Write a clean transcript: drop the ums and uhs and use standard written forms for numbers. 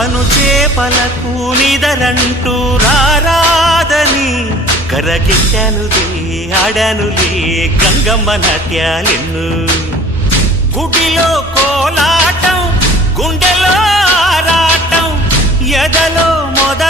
కను చేపలకు నిదరంటూ రారాదని కరగిట్టానులే ఆడానులే గంగమ్మ నాట్యాలెన్ను. గుడిలో కోలాటం గుండెలో ఆరాటం ఎదలో మొద